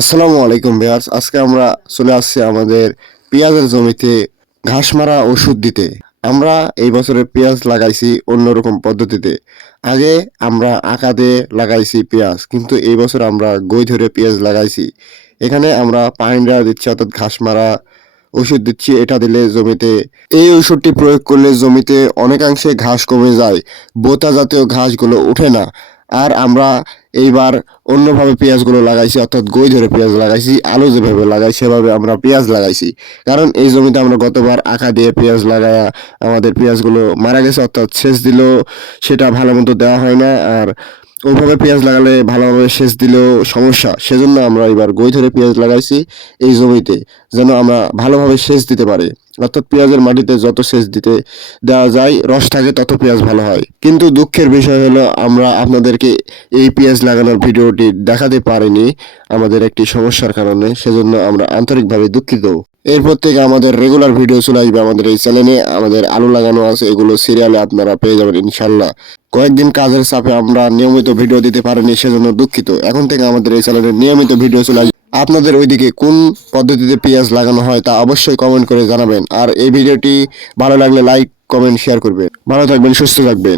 আসসালামু আলাইকুম ভিউয়ার্স। আজকে আমরা চলে আসছি আমাদের পেঁয়াজের জমিতে ঘাস মারা ওষুধ দিতে। আমরা এই বছরে পেঁয়াজ লাগাইছি অন্যরকম পদ্ধতিতে। আগে আমরা আঁকা দিয়ে লাগাইছি পেঁয়াজ, কিন্তু এই বছর আমরা গই ধরে পেঁয়াজ লাগাইছি। এখানে আমরা পানি দেওয়া দিচ্ছি, অর্থাৎ ঘাস মারা ওষুধ দিচ্ছি, এটা দিলে জমিতে এই ওষুধটি প্রয়োগ করলে জমিতে অনেকাংশে ঘাস কমে যায়। বোতা জাতীয় ঘাসগুলো ওঠে না। আর আমরা এইবার অন্যভাবে পেঁয়াজগুলো লাগাইছি, অর্থাৎ গই ধরে পেঁয়াজ লাগাইছি, আলু যেভাবে লাগাই, সেভাবে আমরা পেঁয়াজ লাগাইছি। কারণ এই জমিতে আমরা গতবার আঁকা দিয়ে পেঁয়াজ লাগায়া আমাদের পেঁয়াজগুলো মারা গেছে, অর্থাৎ সেচ দিলেও সেটা ভালো মতো দেওয়া হয় না। আর ওইভাবে পেঁয়াজ লাগালে ভালোভাবে সেচ দিলেও সমস্যা। সেজন্য আমরা এবার গই ধরে পেঁয়াজ লাগাইছি এই জমিতে, যেন আমরা ভালোভাবে সেচ দিতে পারি। অর্থাৎ পেঁয়াজের মাটিতে যত সেচ দিতে দেওয়া যায়, রস থাকে তত পেঁয়াজ ভালো হয়। কিন্তু দুঃখের বিষয় হলো, আমরা আপনাদেরকে এই পেঁয়াজ লাগানোর ভিডিওটি দেখাতে পারিনি আমাদের একটি সমস্যার কারণে, সেজন্য আমরা আন্তরিকভাবে দুঃখিত। এরপর থেকে আমাদের রেগুলার ভিডিও চলে আসবে আমাদের এই চ্যানেলে আমাদের আলু লাগানো আছে, এগুলো সিরিয়ালে আপনারা পেয়ে যাবেন ইনশাল্লাহ কয়েকদিন কাজের চাপে আমরা নিয়মিত ভিডিও দিতে পারিনি, সেজন্য দুঃখিত। এখন থেকে আমাদের এই চ্যানেলে নিয়মিত ভিডিও চলে আসবে। আপনাদের ওইদিকে কোন পদ্ধতিতে পেঁয়াজ লাগানো হয় তা অবশ্যই কমেন্ট করে জানাবেন। আর এই ভিডিওটি ভালো লাগলে লাইক কমেন্ট শেয়ার করবেন। ভালো থাকবেন, সুস্থ থাকবেন।